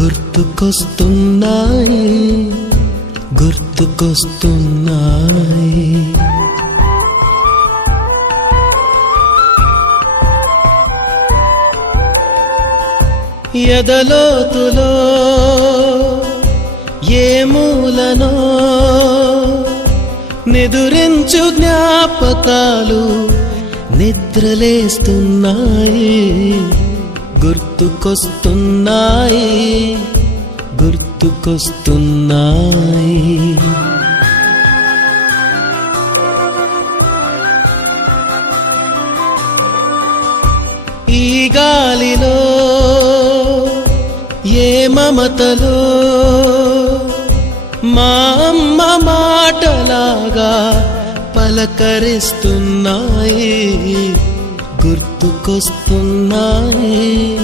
గుర్తుకొస్తున్నాయి గుర్తుకొస్తున్నాయి. ఎదలోతులో ఏ మూలనో నిదురించు జ్ఞాపకాలు నిద్రలేస్తున్నాయి. గుర్తుకొస్తున్నాయి గుర్తుకొస్తున్నాయి. ఈ గాలిలో ఏ మమతలో మా అమ్మ మాటలాగా పలకరిస్తున్నాయి. గుర్తుకొస్తున్నాయి